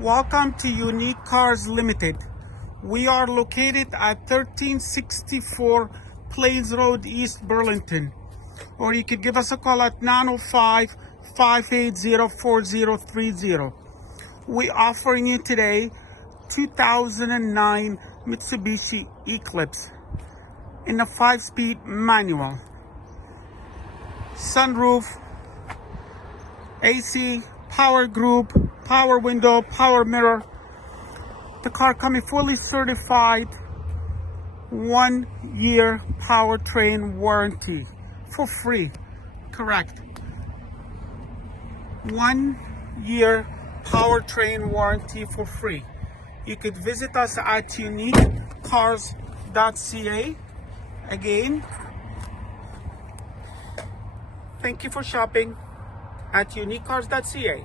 Welcome to Unique Cars Limited. We are located at 1364 Plains Road, East Burlington. Or you could give us a call at 905-580-4030. We're offering you today 2009 Mitsubishi Eclips in a 5-speed manual. Sunroof, AC, power group, power window, power mirror. The car coming fully certified, 1-year powertrain warranty for free. Correct. 1-year powertrain warranty for free. You could visit us at UNIQUECARS.CA. Again, thank you for shopping at UNIQUECARS.CA.